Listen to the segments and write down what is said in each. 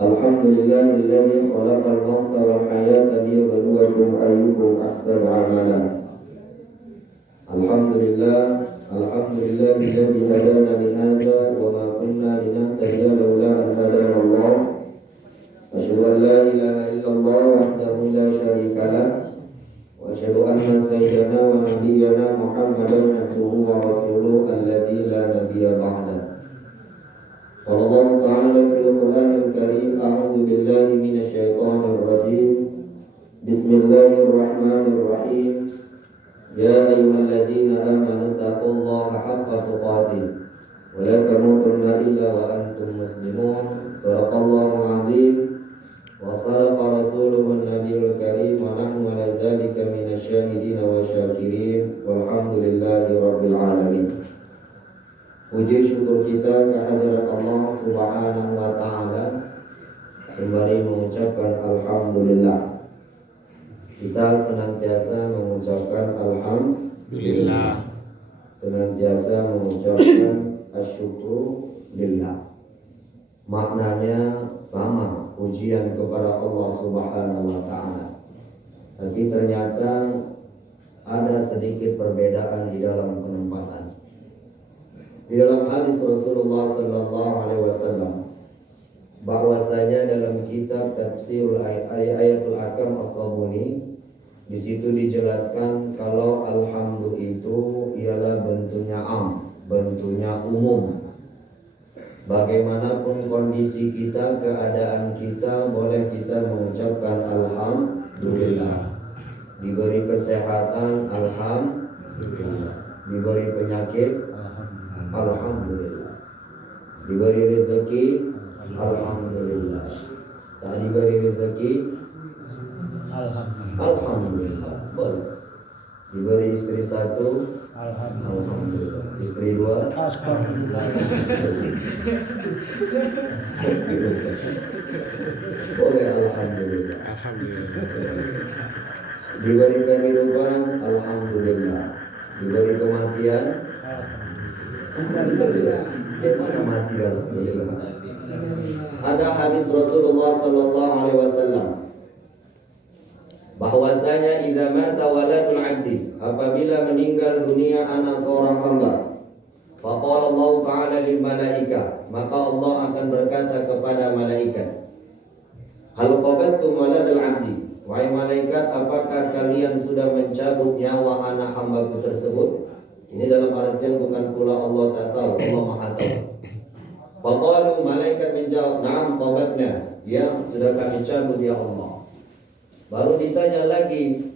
Alhamdulillahilladzi khalaqal mauta wal hayata liyabluwakum ayyukum ahsanu amala. Alhamdulillahilladzi hadana li hadza wa ma kunna linahtadiya laula an hadana Allah. Asyhadu an la ilaha illallah wahdahu la syarika lah wa asyhadu anna sayyidana wa nabiyyana Muhammadan abduhu wa rasuluhu alladzi la nabiyya ba'da. Allah Ta'ala fil Qur'anil Karim, a'udzu billahi minasy syaithanir rajim. Bismillahirrahmanirrahim. Ya ayyuhalladzina amanu taqullaha haqqa tuqatih wa la tamutunna illa wa antum muslimun. Shadaqallahul 'azim wa shadaqa rasuluhun nabiyul karim wa nahnu 'ala dzalika minasy syahidin wa syakirin. Walhamdulillahi rabbil alamin. Puji syukur kita kehadirat Allah Subhanahu wa Ta'ala, sembari mengucapkan Alhamdulillah. Kita senantiasa mengucapkan Alhamdulillah, senantiasa mengucapkan Asyukru Lillah. Maknanya sama, pujian kepada Allah Subhanahu wa Ta'ala. Tapi ternyata ada sedikit perbedaan di dalam penempatan. Di dalam hadis Rasulullah sallallahu alaihi wasallam, bahwasanya dalam kitab Tafsirul Ayatul Ahkam As-Sabuni, di situ dijelaskan kalau alhamdu itu ialah bentuknya bentuknya umum. Bagaimanapun kondisi kita, keadaan kita, boleh kita mengucapkan alhamdulillah. Diberi kesehatan, alhamdulillah. Diberi penyakit, alhamdulillah. Diberi rezeki, alhamdulillah. Tak diberi rezeki, alhamdulillah. Boleh. Diberi istri satu, alhamdulillah. Istri dua, alhamdulillah. Boleh, alhamdulillah. Diberi kehidupan, alhamdulillah. Diberi kematian, mana mati, alhamdulillah. Ada hadis Rasulullah sallallahu alaihi wasallam bahwasanya idza mata waladul 'abdi, apabila meninggal dunia anak seorang hamba, faqala Allah Ta'ala lil malaika, maka Allah akan berkata kepada malaikat, hal qabattum waladul 'abdi, wahai malaikat, apakah kalian sudah mencabut nyawa anak hambaku tersebut? Ini dalam artian bukan pula Allah tak tahu, Allah Maha tahu. Faqalu, malaikat menjawab, na'am qabatna, ya sudah kami cabut ya Allah. Baru ditanya lagi,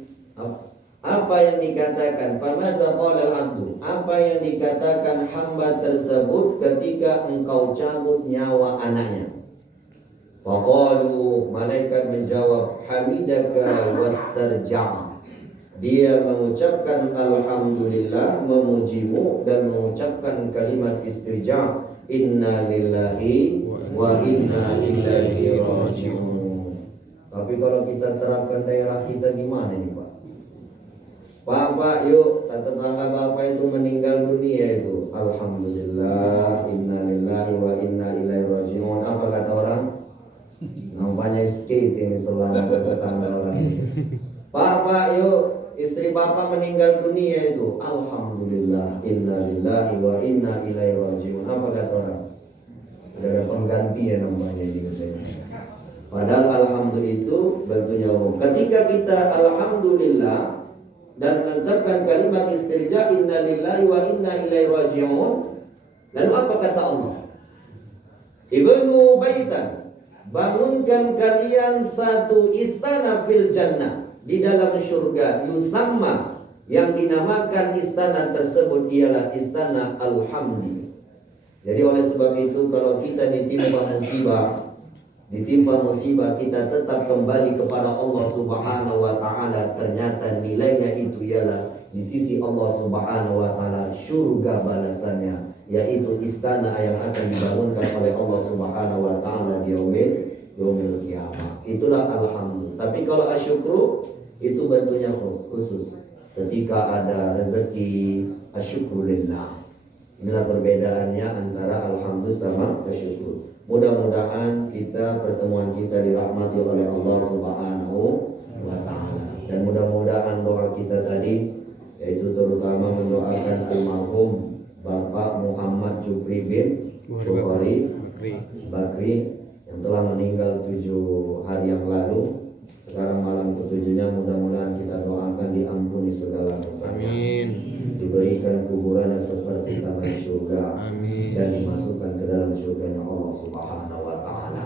apa yang dikatakan? Famadza qala al-'abdu, apa yang dikatakan hamba tersebut ketika engkau cabut nyawa anaknya? Faqalu, malaikat menjawab, hamidaka wastarja'a. Dia mengucapkan alhamdulillah, memujimu dan mengucapkan kalimat istirja', inna lillahi wa inna ilaihi raji'un. Tapi kalau kita terapkan daerah kita gimana nih Pak? Pak, yuk, tetangga Bapak itu meninggal dunia itu, alhamdulillah, inna lillahi wa inna ilaihi raji'un. Apa kata orang? Nampaknya skate ini selama tetangga orang ini. Pak, yuk, istri Bapak meninggal dunia itu, alhamdulillah, inna lillahi wa inna ilaihi raji'un. Apa kata orang? Ada penggantian namanya ini katanya. Padahal alhamdulillah itu bentuknya umum. Ketika kita alhamdulillah dan mengucapkan kalimat istirja, inna lillahi wa inna ilaihi raji'un, lalu apa kata Allah? Ibnu baitan, bangunkan kalian satu istana fil jannah, di dalam surga, yusamma, yang dinamakan istana tersebut ialah istana alhamdi. Jadi oleh sebab itu kalau kita ditimpa musibah, kita tetap kembali kepada Allah Subhanahu wa Ta'ala, ternyata nilainya itu ialah di sisi Allah Subhanahu wa Ta'ala surga balasannya, yaitu istana yang akan dibangunkan oleh Allah Subhanahu wa Ta'ala di yaumil qiyamah. Itulah alhamdulillah. Tapi kalau asyukru itu bentuknya khusus. Ketika ada rezeki, asyukrulillah. Inilah perbedaannya antara alhamdulillah sama bersyukur. Mudah-mudahan pertemuan kita dirahmati oleh Allah Subhanahu wa taala. Dan mudah-mudahan doa kita tadi, yaitu terutama mendoakan almarhum Bapak Muhammad Jupri bin Bukhari Bakri yang telah meninggal 7 hari yang lalu. Sekarang malam ketujuhnya, mudah-mudahan kita doakan diampuni segala dosanya, diberikan kuburan seperti taman surga, dan dimasukkan ke dalam surga Allah Subhanahu wa taala.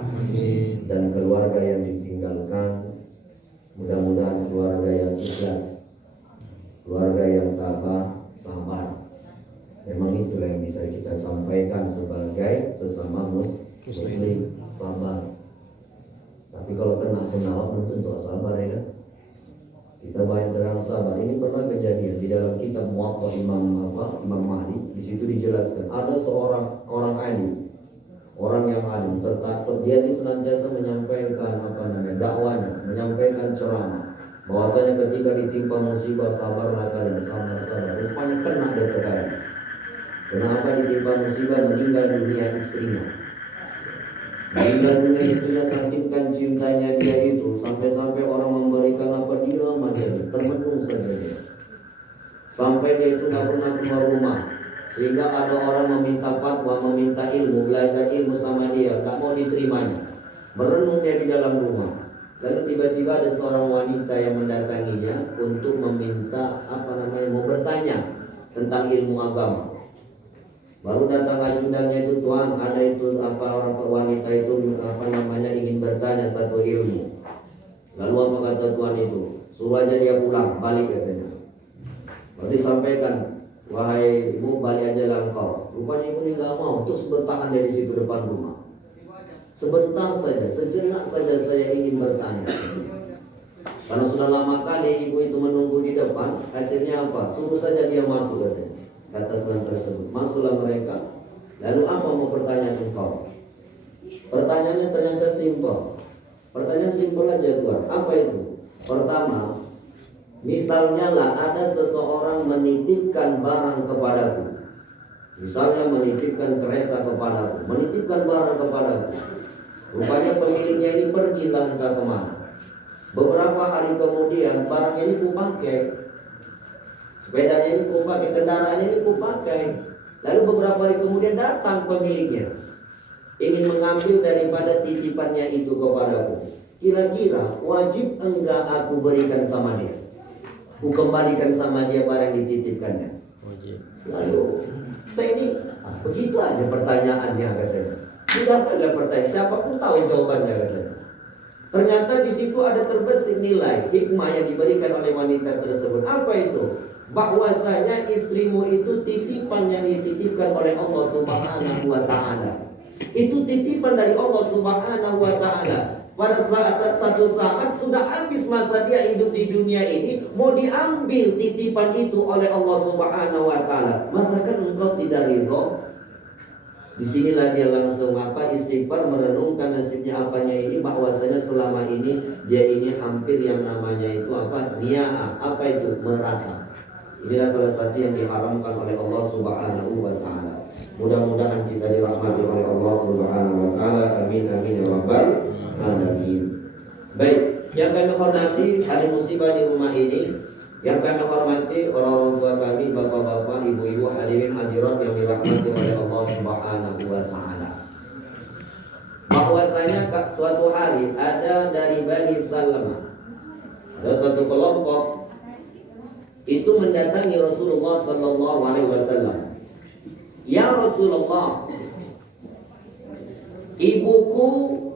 Dan keluarga yang ditinggalkan, mudah-mudahan keluarga yang ikhlas, keluarga yang tabah, sabar. Memang itulah yang bisa kita sampaikan sebagai sesama muslim, sabar. Tapi kalau kena belum tentu sabar, ya kan? Kita banyak terang sabar. Ini pernah kejadian di dalam kitab Muwatta Imam Malik. Di situ dijelaskan ada seorang orang alim, orang yang alim, tertakut dia senantiasa menyampaikan dakwanya, menyampaikan ceramah, bahwasanya ketika ditimpa musibah sabarlah kalian, sabar. Rupanya kena dia terkadang. Kenapa ditimpa musibah? Meninggal dunia istrinya. Meninggal dunia istrinya, sakitkan cintanya dia itu, sampai-sampai orang memberikan diam aja, termenung saja dia. Sampai dia itu tak pernah keluar rumah, sehingga ada orang meminta fatwa, meminta ilmu, belajar ilmu sama dia, tak mau diterimanya. Merenung dia di dalam rumah. Lalu tiba-tiba ada seorang wanita yang mendatanginya untuk meminta mau bertanya tentang ilmu agama. Baru datang ajudannya itu, Tuhan, ada itu orang wanita itu ingin bertanya satu ilmu. Lalu apa kata Tuhan itu? Suruh aja dia pulang, balik katanya. Lalu disampaikan, wahai ibu, balik aja lah engkau. Rupanya ibu ini nggak mau, terus bertahan dari situ depan rumah. Sebentar saja, sejenak saja saya ingin bertanya. Karena sudah lama kali ibu itu menunggu di depan, akhirnya suruh saja dia masuk katanya. Kata Tuhan tersebut, masuklah mereka. Lalu apa mau bertanya engkau? Pertanyaannya ternyata simpel. Pertanyaan simpel aja Tuhan. Apa itu? Pertama, misalnya lah ada seseorang menitipkan barang kepadaku. Misalnya menitipkan kereta kepadaku, menitipkan barang kepadaku. Rupanya pemiliknya ini pergilah entah kemana. Beberapa hari kemudian barangnya ini kupakai, sepedanya ini kupakai, kendaraannya ini kupakai. Lalu beberapa hari kemudian datang pemiliknya, ingin mengambil daripada titipannya itu kepadaku. Kira-kira wajib enggak aku berikan sama dia? Ku kembalikan sama dia barang dititipkannya? Wajib. Lalu saya ini begitu aja pertanyaannya katanya. Sudah ada pertanyaan, siapapun tahu jawabannya katanya. Ternyata di situ ada terbesit nilai hikmah yang diberikan oleh wanita tersebut. Apa itu? Bahwasanya istrimu itu titipan yang dititipkan oleh Allah Subhanahu wa taala. Itu titipan dari Allah Subhanahu wa taala. Pada satu saat sudah habis masa dia hidup di dunia ini, mau diambil titipan itu oleh Allah Subhanahu wa taala. Masakan engkau tidak ridho? Disinilah dia langsung istighfar, merenungkan nasibnya apanya ini, bahwasanya selama ini dia ini hampir yang namanya itu niaa, itu merata. Inilah salah satu yang diharamkan oleh Allah Subhanahu wa taala. Mudah-mudahan kita dirahmati oleh Allah Subhanahu wa taala. Amin amin ya rabbal alamin. Baik, yang kami hormati hari musibah di rumah ini, yang kami hormati orang-orang tua kami, bapak-bapak, ibu-ibu, hadirin hadirat yang dirahmati oleh Allah Subhanahu wa taala. Bahwasanya suatu hari ada dari Bani Salamah, ada suatu kelompok itu mendatangi Rasulullah sallallahu alaihi wasallam. Ya Rasulullah, ibuku,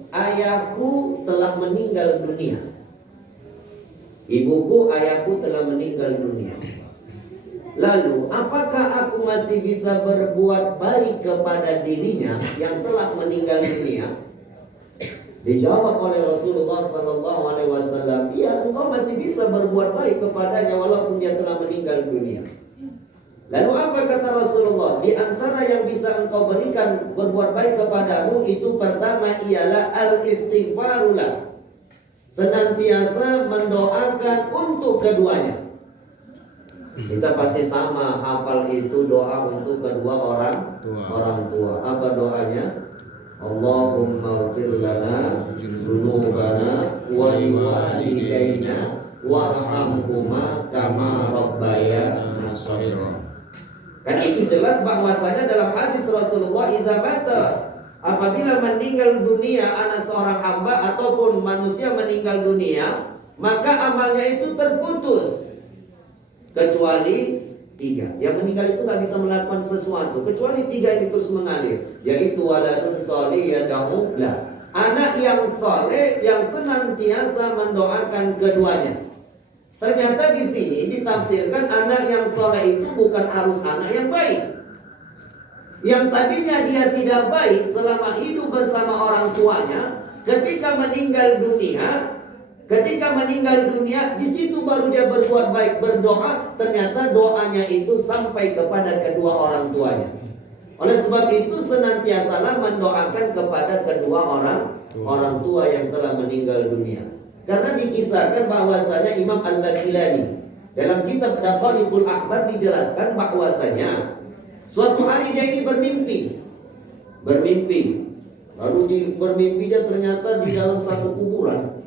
ayahku telah meninggal dunia. Ibuku, ayahku telah meninggal dunia. Lalu, apakah aku masih bisa berbuat baik kepada dirinya yang telah meninggal dunia? Dijawab oleh Rasulullah sallallahu alaihi wasallam, "Iya, engkau masih bisa berbuat baik kepadanya walaupun dia telah meninggal dunia." Lalu apa kata Rasulullah? Di antara yang bisa engkau berikan berbuat baik kepadamu itu pertama ialah al-istighfarulah. Senantiasa mendoakan untuk keduanya. Kita pasti sama hafal itu doa untuk kedua orang tua. Apa doanya? Allahumma ighfir lana dzunubana wa liwalidayna warhamhuma kama rabbayana shaghira. Kan itu jelas bahwasanya dalam hadis Rasulullah, idza mata, apabila meninggal dunia anak seorang hamba ataupun manusia meninggal dunia, maka amalnya itu terputus kecuali 3. Yang meninggal itu nggak bisa melakukan sesuatu kecuali 3 ini terus mengalir, yaitu waladun sholih yad'u lah, anak yang soleh yang senantiasa mendoakan keduanya. Ternyata di sini ditafsirkan anak yang soleh itu bukan harus anak yang baik. Yang tadinya dia tidak baik selama hidup bersama orang tuanya, ketika meninggal dunia, di situ baru dia berbuat baik, berdoa, ternyata doanya itu sampai kepada kedua orang tuanya. Oleh sebab itu senantiasalah mendoakan kepada kedua orang tua yang telah meninggal dunia. Karena dikisahkan bahwasanya Imam Al-Baqillani dalam kitab Daqaiqul Akhbar dijelaskan bahwasanya suatu hari dia ini bermimpi. Lalu bermimpi dia ternyata di dalam satu kuburan.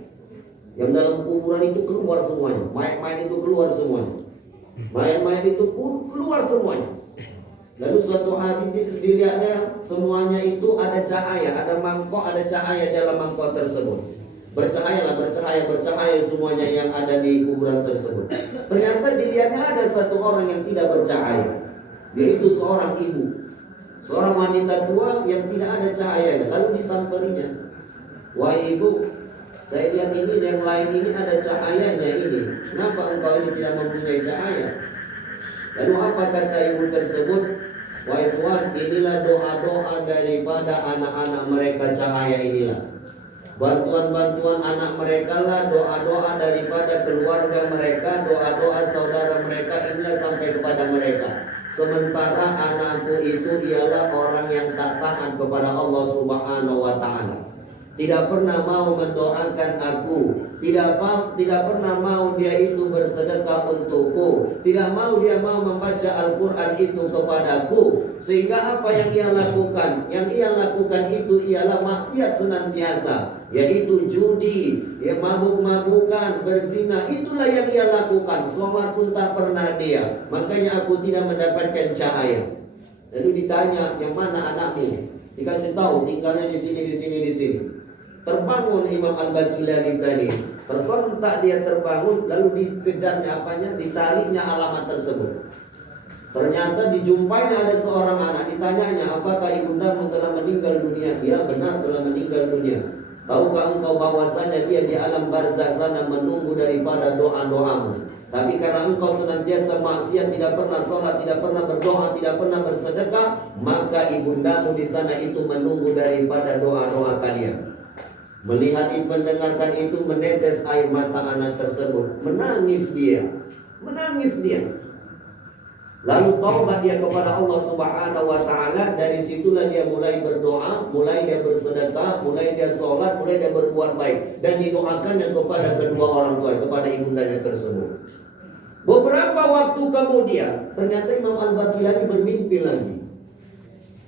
Yang dalam kuburan itu keluar semuanya. Mayat-mayat itu keluar semuanya. Lalu suatu hari dilihatnya semuanya itu ada cahaya, ada mangkok, ada cahaya dalam mangkok tersebut. Bercahaya semuanya yang ada di kuburan tersebut. Ternyata dilihatnya ada satu orang yang tidak bercahaya, yaitu seorang ibu, seorang wanita tua yang tidak ada cahayanya. Lalu disamperinya, "Wahai ibu, saya lihat ini yang lain ini ada cahayanya ini. Kenapa engkau ini tidak mempunyai cahaya?" Lalu apa kata ibu tersebut? "Wahai Tuhan, inilah doa-doa daripada anak-anak mereka, cahaya inilah. Bantuan-bantuan anak mereka lah, doa-doa daripada keluarga mereka, doa-doa saudara mereka, inilah sampai kepada mereka. Sementara anakku itu ialah orang yang tak taat kepada Allah Subhanahu wa ta'ala. Tidak pernah mau mendoakan aku, tidak pernah mau dia itu bersedekah untukku, tidak mau dia mau membaca Al-Quran itu kepadaku. Sehingga apa yang ia lakukan? Yang ia lakukan itu ialah maksiat senantiasa, yaitu judi, ya, mabuk-mabukan, berzina. Itulah yang ia lakukan. Sholat pun tak pernah dia. Makanya aku tidak mendapatkan cahaya." Lalu ditanya, "Yang mana anakmu?" Dikasih tahu, "Tinggalnya di sini, di sini, di sini." Terbangun Imam Al-Baqillani tadi, tersentak dia terbangun, lalu dikejarnya apanya, dicarinya alamat tersebut. Ternyata dijumpainya ada seorang anak, ditanyanya, "Apakah ibundamu telah meninggal dunia?" "Ya, benar, telah meninggal dunia." "Tahukah engkau bahwasanya dia di alam barzakh sana menunggu daripada doa-doamu? Tapi karena engkau senantiasa maksiat, tidak pernah sholat, tidak pernah berdoa, tidak pernah bersedekah, maka ibundamu di sana itu menunggu daripada doa-doa kalian." Melihat itu, mendengarkan itu, menetes air mata anak tersebut. Menangis dia. Lalu taubat dia kepada Allah Subhanahu wa ta'ala. Dari situlah dia mulai berdoa, mulai dia bersedekah, mulai dia sholat, mulai dia berbuat baik. Dan didoakannya kepada kedua orang tua, kepada ibundanya tersebut. Beberapa waktu kemudian, ternyata Imam Al-Baqillani bermimpi lagi.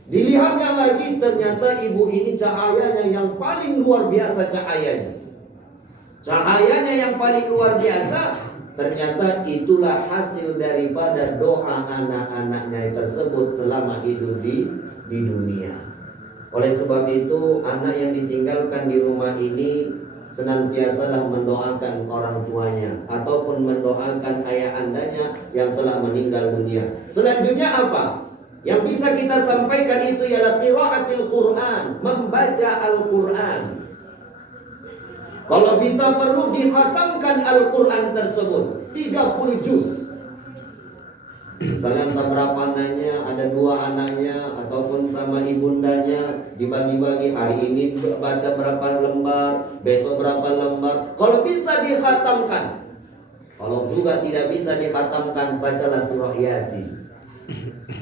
Dilihatnya lagi, ternyata ibu ini cahayanya yang paling luar biasa cahayanya. Ternyata itulah hasil daripada doa anak-anaknya tersebut selama hidup di dunia. Oleh sebab itu, anak yang ditinggalkan di rumah ini senantiasalah mendoakan orang tuanya ataupun mendoakan ayah andanya yang telah meninggal dunia. Selanjutnya apa? Yang bisa kita sampaikan itu ialah qiraatul Quran, membaca Al-Quran. Kalau bisa perlu dikhatamkan Al-Quran tersebut 30 juz. Misalnya entah berapa anaknya, ada 2 anaknya ataupun sama ibundanya, dibagi-bagi, hari ini baca berapa lembar, besok berapa lembar. Kalau bisa dikhatamkan. Kalau juga tidak bisa dikhatamkan, bacalah surah Yasin.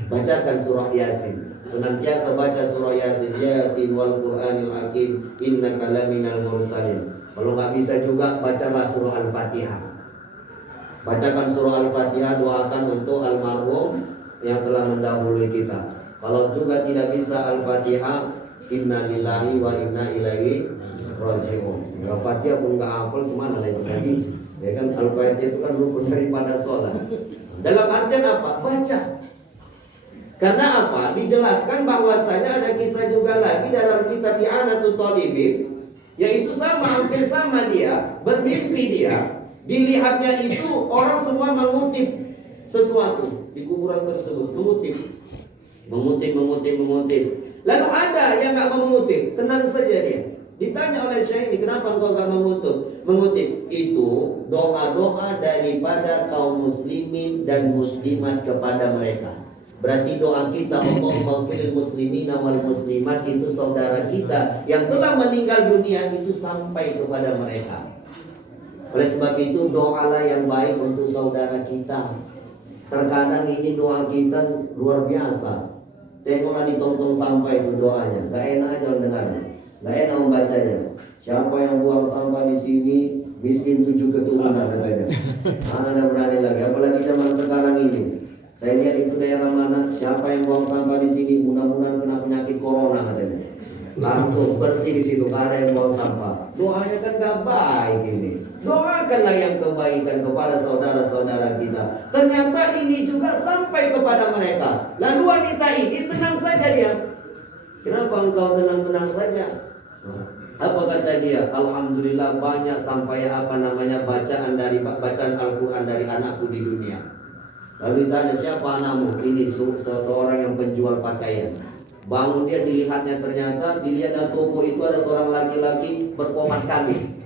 Bacakan surah Yasin. Senantiasa baca surah Yasin. Yasin wal Qur'anil Hakim innaka laminal mursalin. Kalau nggak bisa juga, bacalah surah Al-Fatihah. Bacakan surah Al-Fatihah, doakan untuk almarhum yang telah mendahului kita. Kalau juga tidak bisa Al-Fatihah, inna lillahi wa inna ilaihi raji'un. Al-Fatihah pun nggak hafal, cuma itu lagi. Ya kan, Al-Fatihah itu kan rukun daripada sholat. Dalam artian apa? Baca. Karena apa? Dijelaskan bahwasanya ada kisah juga lagi dalam kitab I'anatul Talibin, yaitu sama, hampir sama dia, bermimpi dia. Dilihatnya itu orang semua mengutip sesuatu di kuburan tersebut, mengutip. Lalu ada yang nggak mau mengutip, tenang saja dia. Ditanya oleh Syekh ini, kenapa engkau nggak mengutip? Itu doa-doa daripada kaum muslimin dan muslimat kepada mereka. Berarti doa kita, Allahumma ighfirlil muslimina wal muslimat, itu saudara kita yang telah meninggal dunia itu sampai kepada mereka. Oleh sebab itu doalah yang baik untuk saudara kita. Terkadang ini doa kita luar biasa. Tengoklah di tong-tong sampah itu doanya. Gak enak aja mendengarnya, gak enak membacanya. Siapa yang buang sampah di sini miskin 7 keturunan katanya. Ada berani lagi. Apalagi zaman sekarang ini. Saya lihat itu daerah mana, siapa yang buang sampah di sini mudah-mudahan kena penyakit corona katanya. Langsung bersih di situ, gak ada yang buang sampah. Doanya kan gak baik ini. Doakanlah yang kebaikan kepada saudara-saudara kita. Ternyata ini juga sampai kepada mereka. Lalu wanita ini tenang saja dia. Kenapa engkau tenang-tenang saja? Apa kata dia? Alhamdulillah banyak sampai bacaan Al-Quran dari anakku di dunia. Lalu ditanya, siapa anakmu? Ini seseorang yang penjual pakaian. Bangun dia, dilihatnya ternyata dilihat dari toko itu ada seorang laki-laki berkomat kambing.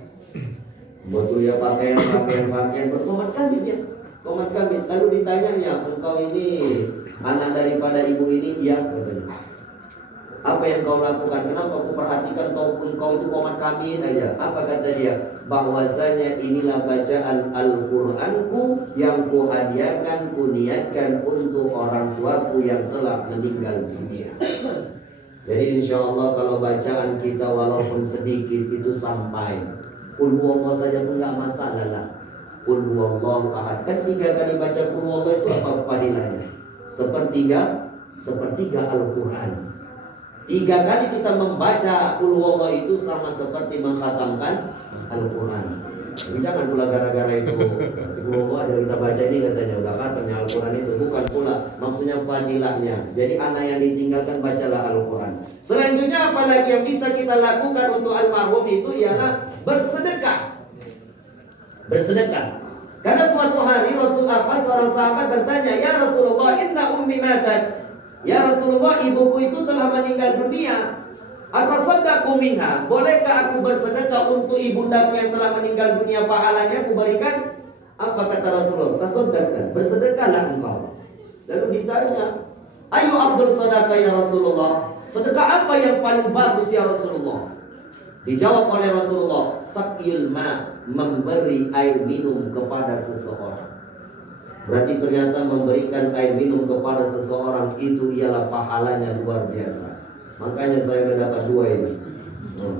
Betul ya, pakaian berkomat kambing ya, komat kambing. Lalu ditanya, engkau ini anak daripada ibu ini? Iya katanya. Apa yang kau lakukan? Kenapa aku perhatikan kau itu komat kambing aja? Apa kata dia? Bahwasanya inilah bacaan Al-Qur'anku yang kuhadiahkan, kuniatkan untuk orang tuaku yang telah meninggal dunia. Jadi insya Allah kalau bacaan kita walaupun sedikit itu sampai Qul huwallahu saja pun nggak masalah lah. Qul huwallahu ahad. Kan 3 kali baca Qul huwallahu itu apa fadilahnya? Sepertiga Al-Quran. 3 kali kita membaca Qul huwallahu itu sama seperti mengkhatamkan Al-Quran. Tapi jangan pula gara-gara itu Qul huwallahu aja kita baca ini katanya udah khatamnya Al-Quran, itu bukan pula maksudnya fadilahnya. Jadi anak yang ditinggalkan bacalah Al-Quran. Selanjutnya apalagi yang bisa kita lakukan untuk almarhum itu ialah bersedekah. Karena suatu hari seorang sahabat bertanya, ya Rasulullah, inna ummi matat. Ya Rasulullah, ibuku itu telah meninggal dunia. Atasaddaqu minha, bolehkah aku bersedekah untuk ibundaku yang telah meninggal dunia, pahalanya aku berikan? Apa kata Rasulullah? Tasaddaqan, bersedekahlah engkau. Lalu ditanya, ayu abdul sadaqah ya Rasulullah, sedekah apa yang paling bagus ya Rasulullah? Dijawab oleh Rasulullah, saqyul ma, memberi air minum kepada seseorang. Berarti ternyata memberikan air minum kepada seseorang itu ialah pahalanya luar biasa. Makanya saya sudah dapat 2 ini,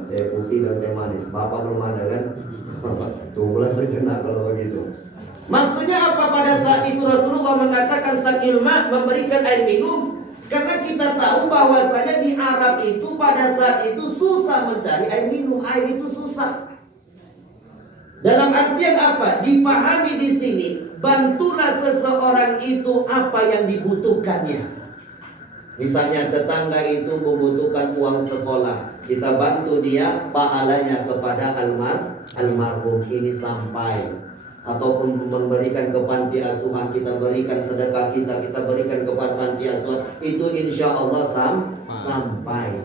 teh putih dan teh manis. Bapak belum ada kan? Tunggulah sejenak kalau begitu. Maksudnya apa? Pada saat itu Rasulullah mengatakan saqyul ma, memberikan air minum. Karena kita tahu bahwasanya di Arab itu pada saat itu susah mencari air minum, air itu susah. Dalam artian apa? Dipahami di sini, bantulah seseorang itu apa yang dibutuhkannya. Misalnya tetangga itu membutuhkan uang sekolah, kita bantu dia, pahalanya kepada almarhum ini sampai. Ataupun memberikan ke panti asuhan, kita berikan sedekah kita berikan ke panti asuhan, itu insya Allah sampai.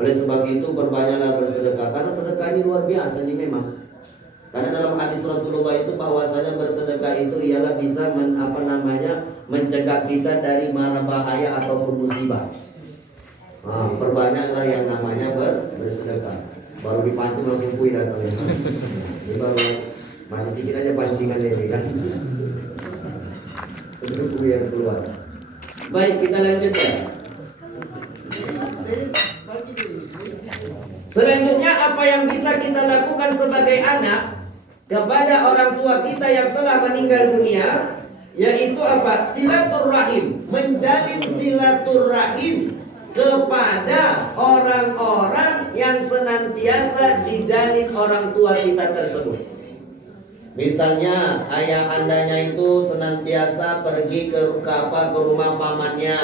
Oleh sebab itu perbanyaklah bersedekah, karena sedekah ini luar biasa ini memang. Karena dalam hadis Rasulullah itu bahwasanya bersedekah itu ialah bisa mencegah kita dari mara bahaya ataupun musibah. Perbanyaklah yang namanya bersedekah. Baru dipancing langsung kui datang. Ini baru masih sedikit aja pancingan ini kan. Itu kui yang keluar. Baik, kita lanjut ya. Selanjutnya apa yang bisa kita lakukan sebagai anak? kepada orang tua kita yang telah meninggal dunia, yaitu apa? Silaturrahim, menjalin silaturrahim kepada orang-orang yang senantiasa dijalin orang tua kita tersebut. Misalnya ayah andanya itu senantiasa pergi ke rumah pamannya,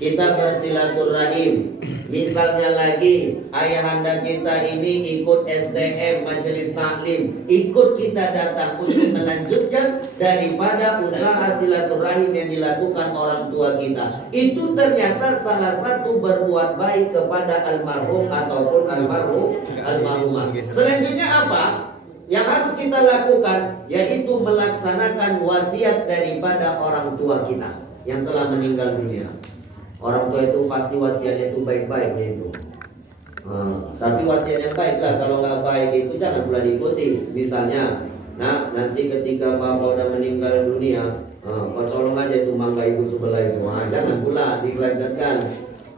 kita bersilaturahim. Misalnya lagi ayahanda kita ini ikut STM Majelis Taklim, ikut kita datang untuk melanjutkan daripada usaha silaturahim yang dilakukan orang tua kita. Itu ternyata salah satu berbuat baik kepada almarhum ataupun almarhumah. Selanjutnya apa yang harus kita lakukan? Yaitu melaksanakan wasiat daripada orang tua kita yang telah meninggal dunia. Orang tua itu pasti wasiatnya itu baik-baiknya itu. Tapi wasiat yang baik lah. Kalau nggak baik itu jangan pula diikuti. Misalnya, nah nanti ketika bapak udah meninggal dunia, kau colong aja itu mangga ibu sebelah itu. Jangan pula dilanjutkan.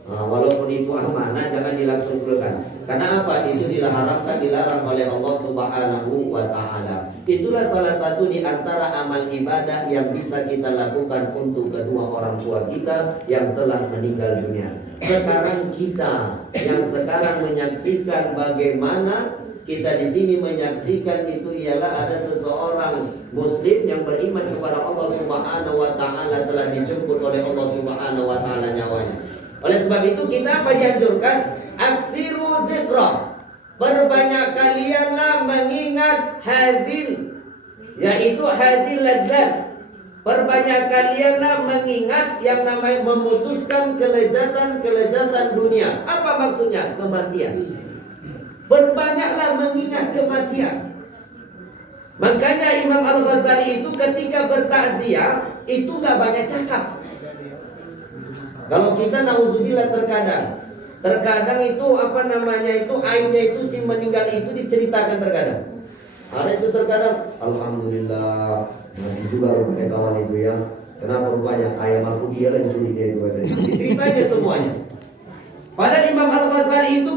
Walaupun itu amanah jangan dilaksanakan. Karena apa? Itu dilarang oleh Allah Subhanahu wa Ta'ala. Itulah salah satu di antara amal ibadah yang bisa kita lakukan untuk kedua orang tua kita yang telah meninggal dunia. Sekarang kita yang sekarang menyaksikan bagaimana kita di sini menyaksikan itu ialah ada seseorang muslim yang beriman kepada Allah Subhanahu wa Ta'ala telah dijemput oleh Allah Subhanahu wa Ta'ala nyawanya. Oleh sebab itu kita apa dianjurkan? Aksiru dzikra. Perbanyak kalianlah mengingat hazil, yaitu hazil ladzat. Perbanyak kalianlah mengingat yang namanya memutuskan kelezatan dunia. Apa maksudnya? Kematian. Berbanyaklah mengingat kematian. Makanya Imam Al-Ghazali itu ketika bertakziah itu gak banyak cakap. Kalau kita na'udzubillah terkadang itu aibnya itu si meninggal itu diceritakan terkadang. Ada itu terkadang alhamdulillah nanti juga rupanya kawan itu yang kenapa rupanya ayam aku dia dan curi dia itu katanya. Diceritanya semuanya. Padahal Imam Al-Ghazali itu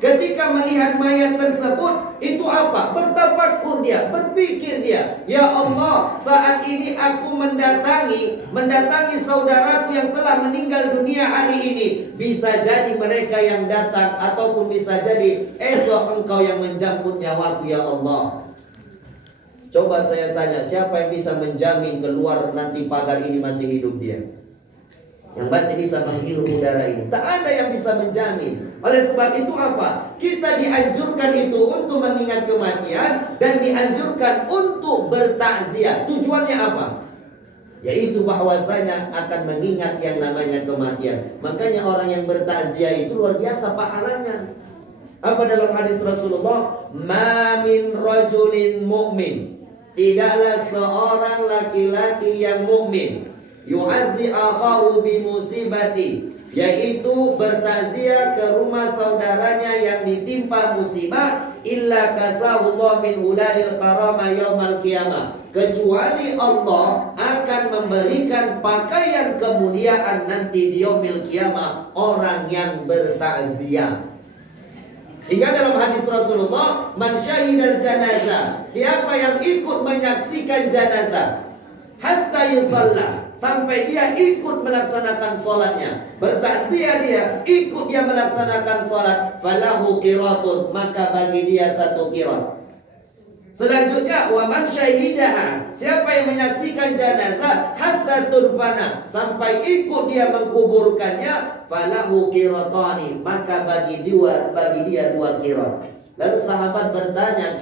ketika melihat mayat tersebut itu apa? Bertafakkur dia, berpikir dia, ya Allah, saat ini aku mendatangi saudaraku yang telah meninggal dunia hari ini. Bisa jadi mereka yang datang ataupun bisa jadi esok engkau yang menjemput nyawaku ya Allah. Coba saya tanya, siapa yang bisa menjamin keluar nanti pagar ini masih hidup dia? Yang masih bisa menghirup udara ini. Tak ada yang bisa menjamin. Oleh sebab itu apa? Kita dianjurkan itu untuk mengingat kematian dan dianjurkan untuk bertakziah. Tujuannya apa? Yaitu bahwasanya akan mengingat yang namanya kematian. Makanya orang yang bertakziah itu luar biasa pahalanya. Apa dalam hadis Rasulullah? Ma min rajulin mu'min. Tidaklah seorang laki-laki yang mukmin yu'azzi akhahu bi musibati, yaitu bertakziah ke rumah saudaranya yang ditimpa musibah, illa kasahullah min hulalil karamah yaumal qiyamah, kecuali Allah akan memberikan pakaian kemuliaan nanti di yaumil qiyamah orang yang bertakziah. Sehingga dalam hadis Rasulullah, man syahidal janazah, siapa yang ikut menyaksikan janazah hatta yusalla, sampai dia ikut melaksanakan sholatnya, bertakziah dia, ikut dia melaksanakan sholat, falahu qiratun, maka bagi dia satu qirat. Selanjutnya, wa man syahidaha, siapa yang menyaksikan jenazah hatta turfana, sampai ikut dia mengkuburkannya, falahu qiratani, maka bagi dia dua qirat. Lalu sahabat bertanya,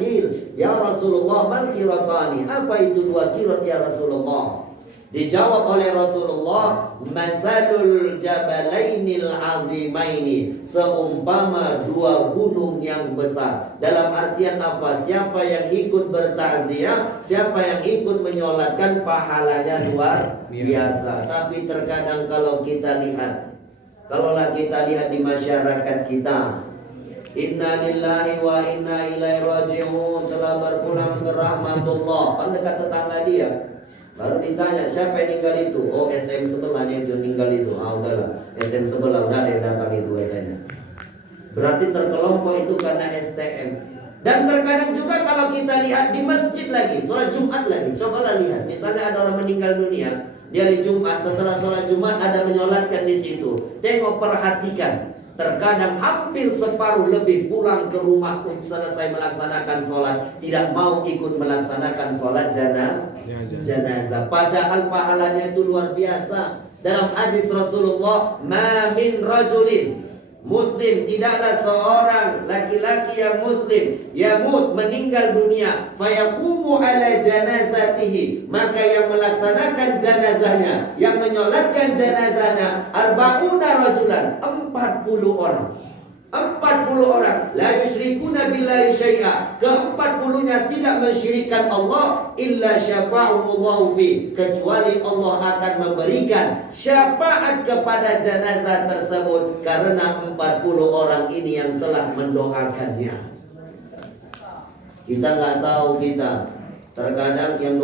ya Rasulullah, man qiratani, apa itu dua qirat ya Rasulullah? Dijawab oleh Rasulullah, masalul jabalainil azimaini, seumpama dua gunung yang besar. Dalam artian apa? Siapa yang ikut bertakziah, siapa yang ikut menyolatkan, pahalanya luar biasa. Tapi terkadang kalau kita lihat di masyarakat kita, inna lillahi wa inna ilaihi raji'un, telah berpulang ke rahmatullah, kan dekat tetangga dia. Lalu ditanya, siapa yang meninggal itu? Oh, STM sebelah yang meninggal itu. Udahlah, STM sebelah udah ada yang datang itu katanya. Berarti terkelompok itu karena STM. Dan terkadang juga kalau kita lihat di masjid lagi, sholat Jumat lagi, cobalah lihat. Misalnya ada orang meninggal dunia di hari Jumat, setelah sholat Jumat ada menyolatkan di situ. Tengok, perhatikan. Terkadang hampir separuh lebih pulang ke rumah selesai melaksanakan sholat, tidak mau ikut melaksanakan sholat jenazah. Padahal pahalanya itu luar biasa. Dalam hadis Rasulullah, "Ma min rajulin Muslim, tidaklah seorang laki-laki yang muslim yamut, meninggal dunia, fayaqumu ala janazatihi, maka yang melaksanakan jenazahnya, yang menyolatkan jenazahnya, arba'una rajulan, 40 orang. 40 orang, la yusyrikuna billahi syai'a, ke-40-nya tidak mensyirikkan Allah, illa syafa'umullahu fi, kecuali Allah akan memberikan syafaat kepada jenazah tersebut karena 40 orang ini yang telah mendoakannya. Kita nggak tahu, kita terkadang yang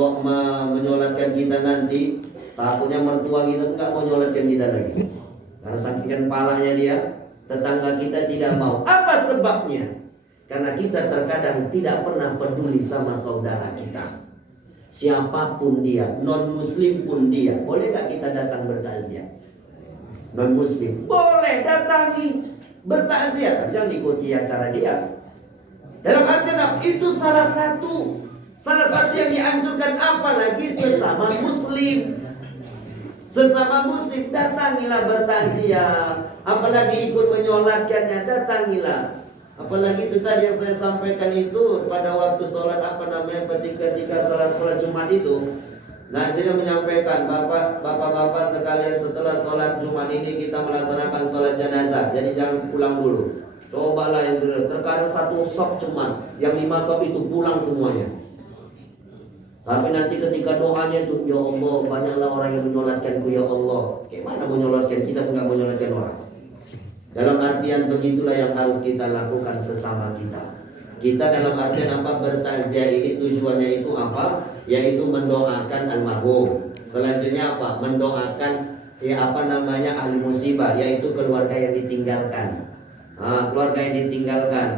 menyolatkan kita nanti, takutnya mertua kita nggak mau menyolatkan kita lagi karena saking palanya dia. Tetangga kita tidak mau. Apa sebabnya? Karena kita terkadang tidak pernah peduli sama saudara kita. Siapapun dia, non muslim pun dia. Boleh gak kita datang bertakziah? Non muslim boleh datangi bertakziah, tapi jangan ikuti acara dia. Dalam artian itu salah satu yang dianjurkan, apalagi sesama muslim. Sesama muslim, datangilah bertakziah. Apalagi ikut menyolatkannya, datangilah. Apalagi itu tadi yang saya sampaikan itu pada waktu sholat ketika sholat Jumat itu. Nah, saya menyampaikan, bapak-bapak sekalian, setelah sholat Jumat ini kita melaksanakan sholat jenazah. Jadi jangan pulang dulu. Cobalah yang terkadang satu sop cuman, yang 5 sop itu pulang semuanya. Tapi nanti ketika doanya itu, ya Allah, banyaklah orang yang menyolatkanku ya Allah. Gimana menyolatkan kita nggak menyolatkan orang? Dalam artian begitulah yang harus kita lakukan sesama kita. Kita dalam artian apa? Bertakziah ini tujuannya itu apa? Yaitu mendoakan almarhum. Selanjutnya apa? Mendoakan ahli musibah, yaitu keluarga yang ditinggalkan. Keluarga yang ditinggalkan.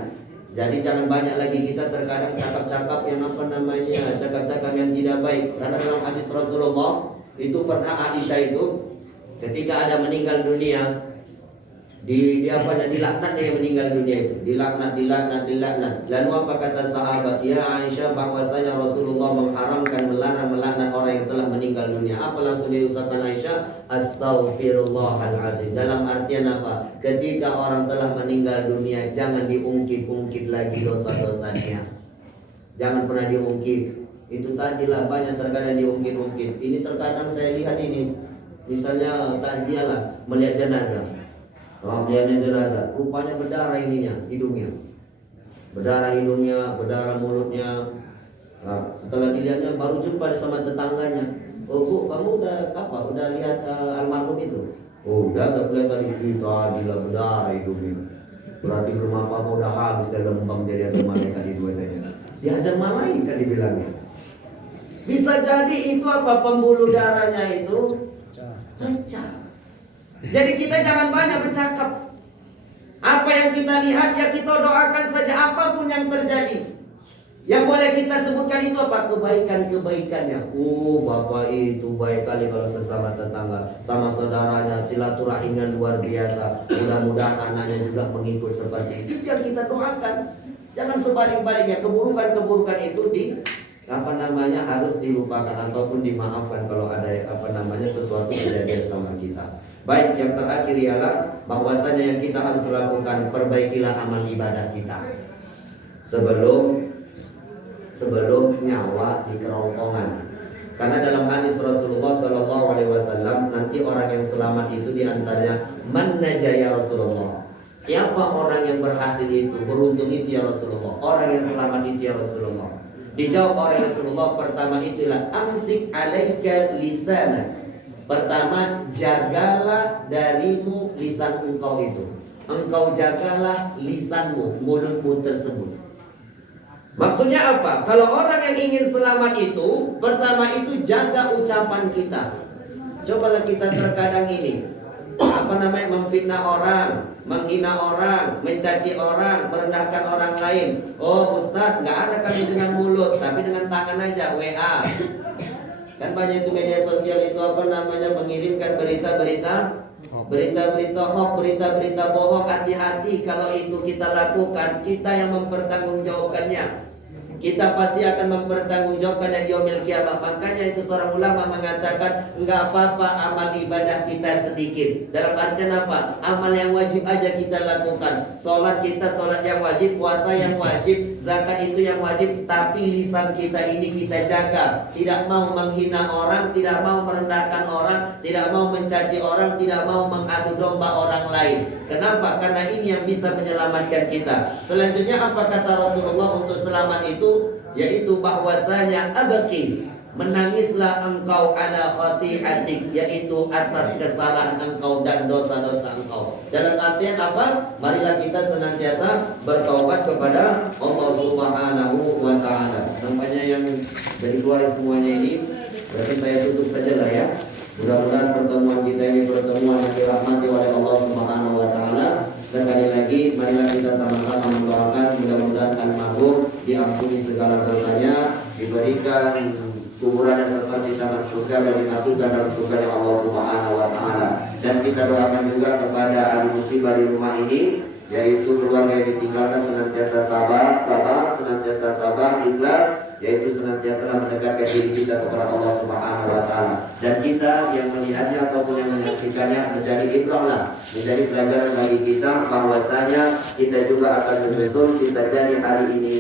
Jadi jangan banyak lagi kita terkadang cakap-cakap yang cakap-cakap yang tidak baik. Karena dalam hadis Rasulullah itu pernah Aisyah itu ketika ada meninggal dunia, dilaknatnya yang meninggal dunia itu, dilaknat. Lalu apa kata sahabat? Ya Aisyah, bahwasanya Rasulullah mengharamkan, melarang melaknat orang yang telah meninggal dunia. Apa langsung diucapkan Aisyah? Astaghfirullahaladzim. Dalam artian apa? Ketika orang telah meninggal dunia, jangan diungkit-ungkit lagi dosa-dosanya. Jangan pernah diungkit. Itu tadilah banyak terkadang diungkit-ungkit. Ini terkadang saya lihat ini, misalnya takziah lah, melihat jenazah. Melihatnya jenazah, rupanya berdarah hidungnya, berdarah mulutnya. Nah, setelah dilihatnya baru jumpa sama tetangganya. Oh Bu, kamu udah lihat almarhum itu? Oh udah kelihatan kita berdarah hidungnya. Berarti rumah papa udah habis dan lembang dari ajar malaikat itu katanya. Diajar malaikat dibilangnya. Bisa jadi itu apa, pembuluh darahnya itu pecah. Jadi kita jangan banyak bercakap. Apa yang kita lihat ya kita doakan saja, apapun yang terjadi. Yang boleh kita sebutkan itu apa? Kebaikan-kebaikannya. Oh, bapak itu baik kali kalau sesama tetangga, sama saudaranya, silaturahimnya luar biasa. Mudah-mudahan anaknya juga mengikut seperti itu. Yang kita doakan. Jangan sebaling-baliknya. Keburukan-keburukan itu harus dilupakan ataupun dimaafkan kalau ada sesuatu kejadian sama kita. Baik, yang terakhir ialah bahwasanya yang kita harus lakukan, perbaikilah amal ibadah kita sebelum nyawa di kerongkongan. Karena dalam hadis Rasulullah SAW, nanti orang yang selamat itu diantaranya man najaya Rasulullah. Siapa orang yang berhasil itu, beruntung itu ya Rasulullah? Orang yang selamat itu ya Rasulullah. Dijawab oleh Rasulullah, pertama itulah amsik alaika lisana. Pertama, jagalah darimu lisan engkau itu. Engkau jagalah lisanmu, mulutmu tersebut. Maksudnya apa? Kalau orang yang ingin selamat itu, pertama itu jaga ucapan kita. Cobalah kita terkadang ini. memfitnah orang, menghina orang, mencaci orang, merendahkan orang lain. Oh Ustaz, nggak ada kami dengan mulut, tapi dengan tangan aja, WA. Kan banyak itu media sosial itu mengirimkan berita-berita hoax, berita-berita bohong. Hati-hati kalau itu kita lakukan, kita yang mempertanggungjawabkannya. Kita pasti akan mempertanggungjawabkan di yaumil kiamah. Makanya itu seorang ulama mengatakan, enggak apa-apa amal ibadah kita sedikit. Dalam artian apa? Amal yang wajib aja kita lakukan. Sholat kita sholat yang wajib, puasa yang wajib, zakat itu yang wajib. Tapi lisan kita ini kita jaga. Tidak mau menghina orang, tidak mau merendahkan orang, tidak mau mencaci orang, tidak mau mengadu domba orang lain. Kenapa? Karena ini yang bisa menyelamatkan kita. Selanjutnya apa kata Rasulullah untuk selamat itu? Yaitu bahwasanya abaki, menangislah engkau ala khati'atik, yaitu atas kesalahan engkau dan dosa-dosa engkau. Dalam artian apa? Marilah kita senantiasa bertaubat kepada Allah Subhanahu wa taala. Nampaknya yang dari luar semuanya ini, berarti saya tutup saja lah ya. Mudah-mudahan pertemuan kita ini pertemuan yang dirahmati oleh Allah Subhanahu wa taala. Sekali lagi marilah kita sama-sama mendoakan mudah-mudahan almarhum diampuni segala dosanya, diberikan kuburan serta di tangan surga dan dimasukkan dalam surga Allah Subhanahu wa taala. Dan kita doakan juga kepada ahli musibah di rumah ini, yaitu keluarga yang ditinggalkan senantiasa sabar, senantiasa tabah, ikhlas, yaitu senantiasa mendekatkan diri kita kepada Allah Subhanahu wa taala. Dan kita yang melihatnya ataupun yang menyaksikannya menjadi ibrahlah, menjadi pelajaran bagi kita bahwasanya kita juga akan menyusul, bisa jadi hari ini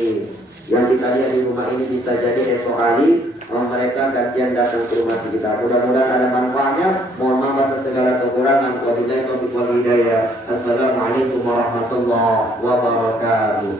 yang kita lihat di rumah ini bisa jadi esok hari mereka gantian datang ke rumah kita. Mudah-mudahan ada manfaatnya. Mohon maaf atas segala kekurangan. Wabillahi taufiq wal hidayah. Assalamualaikum warahmatullahi wabarakatuh.